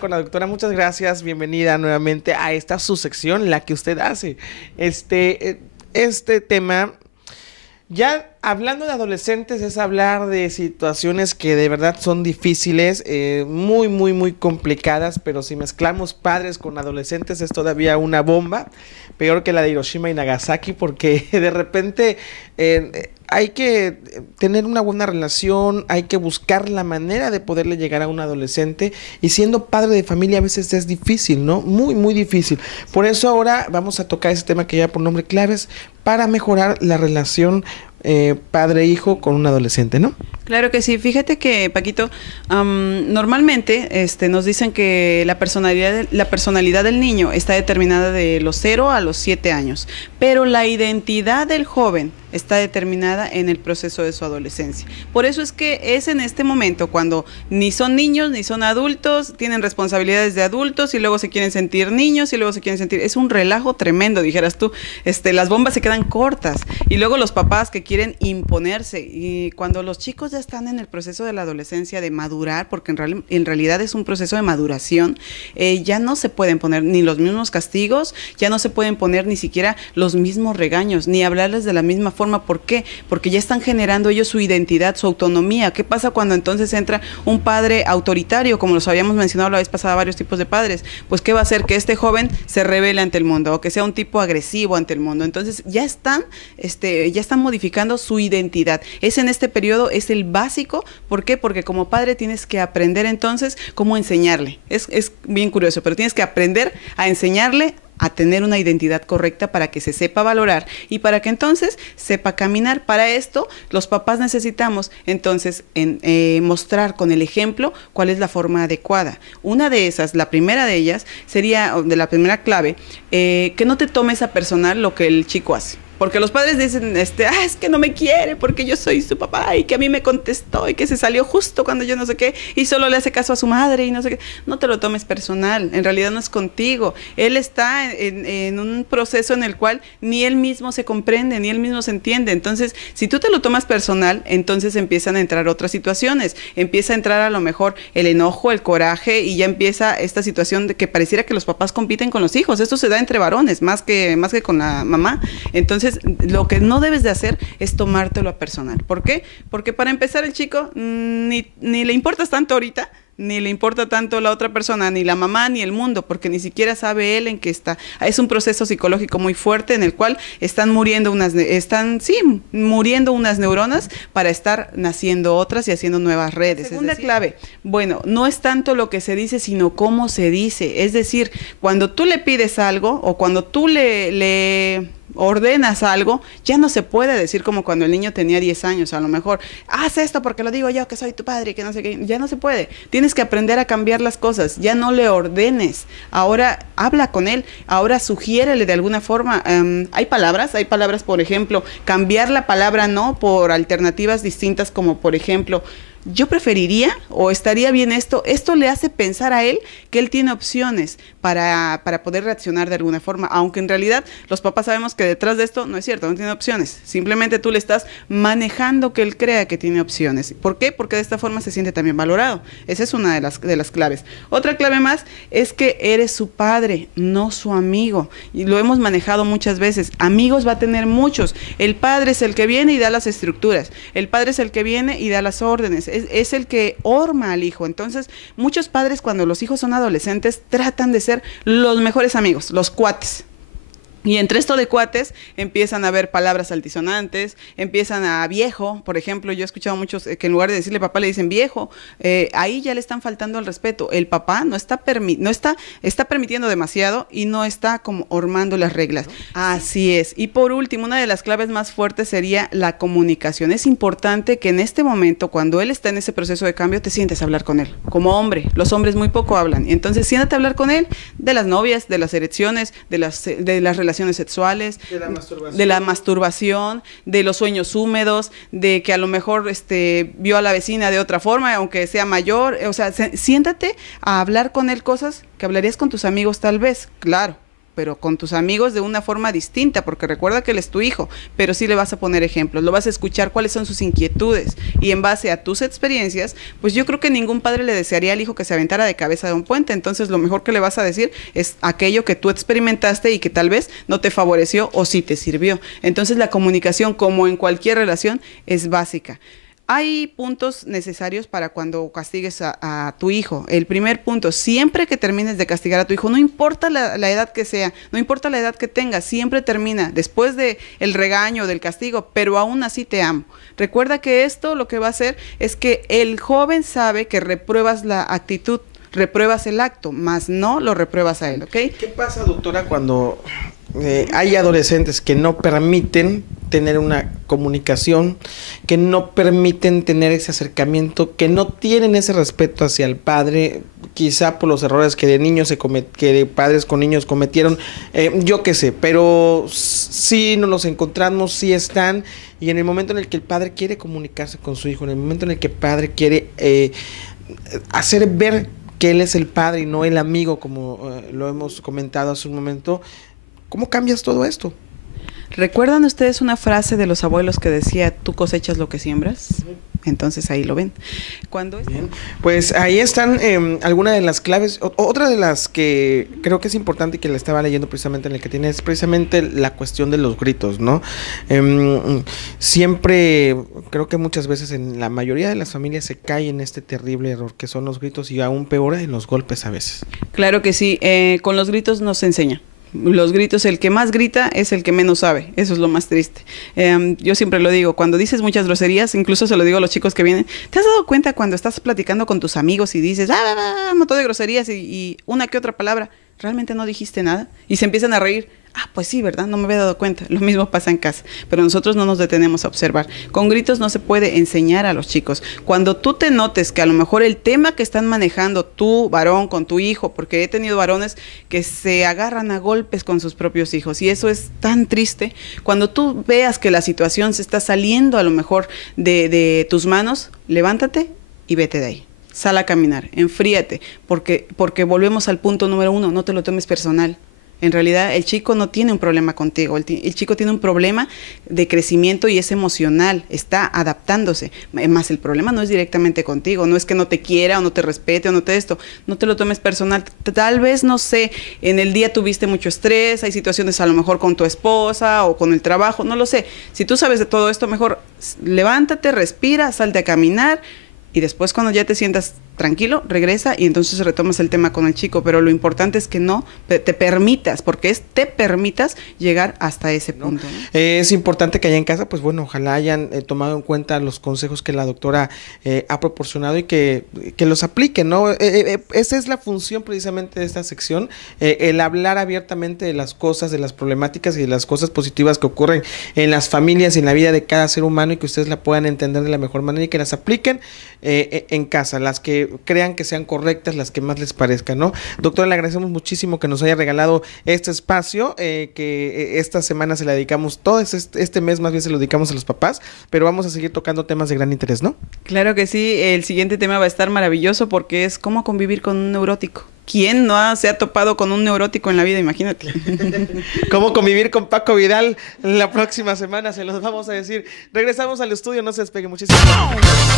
con la doctora. Muchas gracias. Bienvenida nuevamente a esta su sección, la que usted hace. Este tema, ya hablando de adolescentes, es hablar de situaciones que de verdad son difíciles, muy complicadas, pero si mezclamos padres con adolescentes es todavía una bomba, peor que la de Hiroshima y Nagasaki, porque de repente hay que tener una buena relación, hay que buscar la manera de poderle llegar a un adolescente, y siendo padre de familia a veces es difícil, ¿no? Muy difícil. Por eso ahora vamos a tocar ese tema que lleva por nombre claves para mejorar la relación padre-hijo con un adolescente, ¿no? Claro que sí. Fíjate que, Paquito, normalmente nos dicen que la personalidad del niño está determinada de los 0 a los 7 años, pero la identidad del joven está determinada en el proceso de su adolescencia. Por eso es que es en este momento cuando ni son niños ni son adultos, tienen responsabilidades de adultos y luego se quieren sentir niños y luego se quieren sentir... Es un relajo tremendo, dijeras tú. Las bombas se quedan cortas y luego los papás que quieren imponerse, y cuando los chicos ya están en el proceso de la adolescencia de madurar, porque en realidad es un proceso de maduración, ya no se pueden poner ni los mismos castigos, ya no se pueden poner ni siquiera los mismos regaños, ni hablarles de la misma forma. ¿Por qué? Porque ya están generando ellos su identidad, su autonomía. ¿Qué pasa cuando entonces entra un padre autoritario, como los habíamos mencionado la vez pasada, varios tipos de padres? Pues ¿qué va a hacer? Que este joven se rebele ante el mundo, o que sea un tipo agresivo ante el mundo. Entonces ya están modificando su identidad. Es en este periodo, es el básico. ¿Por qué? Porque como padre tienes que aprender entonces cómo enseñarle. Es bien curioso, pero tienes que aprender a enseñarle a tener una identidad correcta para que se sepa valorar y para que entonces sepa caminar. Para esto, los papás necesitamos entonces mostrar con el ejemplo cuál es la forma adecuada. Una de esas, la primera de ellas, sería, de la primera clave, que no te tomes a personal lo que el chico hace. Porque los padres dicen, es que no me quiere porque yo soy su papá y que a mí me contestó y que se salió justo cuando yo no sé qué y solo le hace caso a su madre y no sé qué. No te lo tomes personal, en realidad no es contigo. Él está en un proceso en el cual ni él mismo se comprende, ni él mismo se entiende. Entonces, si tú te lo tomas personal, entonces empiezan a entrar otras situaciones. Empieza a entrar a lo mejor el enojo, el coraje, y ya empieza esta situación de que pareciera que los papás compiten con los hijos. Esto se da entre varones, más que con la mamá. Entonces, lo que no debes de hacer es tomártelo a personal. ¿Por qué? Porque para empezar el chico ni le importas tanto ahorita, ni le importa tanto la otra persona, ni la mamá, ni el mundo, porque ni siquiera sabe él en qué está. Es un proceso psicológico muy fuerte en el cual están muriendo unas neuronas para estar naciendo otras y haciendo nuevas redes. Segunda clave, bueno, no es tanto lo que se dice, sino cómo se dice. Es decir, cuando tú le pides algo o cuando tú le ordenas algo, ya no se puede decir como cuando el niño tenía 10 años, a lo mejor, haz esto porque lo digo yo, que soy tu padre, que no sé qué. Ya no se puede. Tienes que aprender a cambiar las cosas. Ya no le ordenes. Ahora habla con él. Ahora sugiérele de alguna forma. Hay palabras, por ejemplo, cambiar la palabra no por alternativas distintas, como por ejemplo, yo preferiría o estaría bien esto. Esto le hace pensar a él que él tiene opciones para poder reaccionar de alguna forma, aunque en realidad los papás sabemos que detrás de esto no es cierto, no tiene opciones. Simplemente tú le estás manejando que él crea que tiene opciones. ¿Por qué? Porque de esta forma se siente también valorado. Esa es una de las claves. Otra clave más es que eres su padre, no su amigo. Y lo hemos manejado muchas veces. Amigos va a tener muchos. El padre es el que viene y da las estructuras. El padre es el que viene y da las órdenes. Es el que orma al hijo. Entonces, muchos padres cuando los hijos son adolescentes tratan de ser los mejores amigos, los cuates. Y entre esto de cuates empiezan a haber palabras altisonantes, empiezan a viejo, por ejemplo. Yo he escuchado muchos que en lugar de decirle papá le dicen viejo. Ahí ya le están faltando al respeto. El papá está permitiendo demasiado y no está como hormando las reglas. Así es. Y por último, una de las claves más fuertes sería la comunicación. Es importante que en este momento, cuando él está en ese proceso de cambio, te sientes a hablar con él. Como hombre, los hombres muy poco hablan. Entonces, siéntate a hablar con él de las novias, de las erecciones, de las relaciones sexuales, de la masturbación, de los sueños húmedos, de que a lo mejor vio a la vecina de otra forma, aunque sea mayor. O sea, siéntate a hablar con él cosas que hablarías con tus amigos tal vez, claro. pero con tus amigos de una forma distinta, porque recuerda que él es tu hijo, pero sí le vas a poner ejemplos, lo vas a escuchar cuáles son sus inquietudes, y en base a tus experiencias, pues yo creo que ningún padre le desearía al hijo que se aventara de cabeza de un puente. Entonces lo mejor que le vas a decir es aquello que tú experimentaste y que tal vez no te favoreció o sí te sirvió. Entonces la comunicación, como en cualquier relación, es básica. Hay puntos necesarios para cuando castigues a tu hijo. El primer punto, siempre que termines de castigar a tu hijo, no importa la edad que sea, no importa la edad que tenga, siempre termina después del regaño, del castigo, pero aún así te amo. Recuerda que esto lo que va a hacer es que el joven sabe que repruebas la actitud, repruebas el acto, más no lo repruebas a él, ¿ok? ¿Qué pasa, doctora, cuando hay adolescentes que no permiten tener una comunicación, que no permiten tener ese acercamiento, que no tienen ese respeto hacia el padre, quizá por los errores que de niños que de padres con niños cometieron, yo qué sé, pero sí nos los encontramos, sí están, y en el momento en el que el padre quiere comunicarse con su hijo, en el momento en el que el padre quiere hacer ver que él es el padre y no el amigo, como lo hemos comentado hace un momento, ¿cómo cambias todo esto? ¿Recuerdan ustedes una frase de los abuelos que decía, tú cosechas lo que siembras? Entonces ahí lo ven. Bien, pues ahí están algunas de las claves. Otra de las que creo que es importante y que la estaba leyendo precisamente en el que tiene es precisamente la cuestión de los gritos, ¿no? Siempre, creo que muchas veces en la mayoría de las familias se cae en este terrible error que son los gritos y aún peor en los golpes a veces. Claro que sí, con los gritos nos enseña. Los gritos, el que más grita es el que menos sabe, eso es lo más triste. Yo siempre lo digo, cuando dices muchas groserías, incluso se lo digo a los chicos que vienen, ¿te has dado cuenta cuando estás platicando con tus amigos y dices, un montón de groserías y una que otra palabra, realmente no dijiste nada? Y se empiezan a reír. Pues sí, ¿verdad? No me había dado cuenta. Lo mismo pasa en casa, pero nosotros no nos detenemos a observar. Con gritos no se puede enseñar a los chicos. Cuando tú te notes que a lo mejor el tema que están manejando tú, varón, con tu hijo, porque he tenido varones que se agarran a golpes con sus propios hijos y eso es tan triste. Cuando tú veas que la situación se está saliendo a lo mejor de tus manos, levántate y vete de ahí. Sal a caminar, enfríate, porque volvemos al punto número 1, no te lo tomes personal. En realidad el chico no tiene un problema contigo, el chico tiene un problema de crecimiento y es emocional, está adaptándose. Más el problema no es directamente contigo, no es que no te quiera o no te respete o no te lo tomes personal. Tal vez, no sé, en el día tuviste mucho estrés, hay situaciones a lo mejor con tu esposa o con el trabajo, no lo sé. Si tú sabes de todo esto, mejor levántate, respira, salte a caminar y después cuando ya te sientas tranquilo, regresa y entonces retomas el tema con el chico, pero lo importante es que no te permitas, porque te permitas llegar hasta ese punto, ¿no? Es importante que allá en casa, pues bueno, ojalá hayan tomado en cuenta los consejos que la doctora ha proporcionado y que los apliquen, ¿no? Esa es la función precisamente de esta sección, el hablar abiertamente de las cosas, de las problemáticas y de las cosas positivas que ocurren en las familias y en la vida de cada ser humano y que ustedes la puedan entender de la mejor manera y que las apliquen en casa, las que crean que sean correctas, las que más les parezcan, ¿no? Doctora, le agradecemos muchísimo que nos haya regalado este espacio, que esta semana se la dedicamos, todo este mes más bien se lo dedicamos a los papás, pero vamos a seguir tocando temas de gran interés, ¿no? Claro que sí, el siguiente tema va a estar maravilloso porque es cómo convivir con un neurótico. ¿Quién no se ha topado con un neurótico en la vida? Imagínate. ¿Cómo convivir con Paco Vidal? La próxima semana se los vamos a decir. Regresamos al estudio, no se despegue. Muchísimas gracias.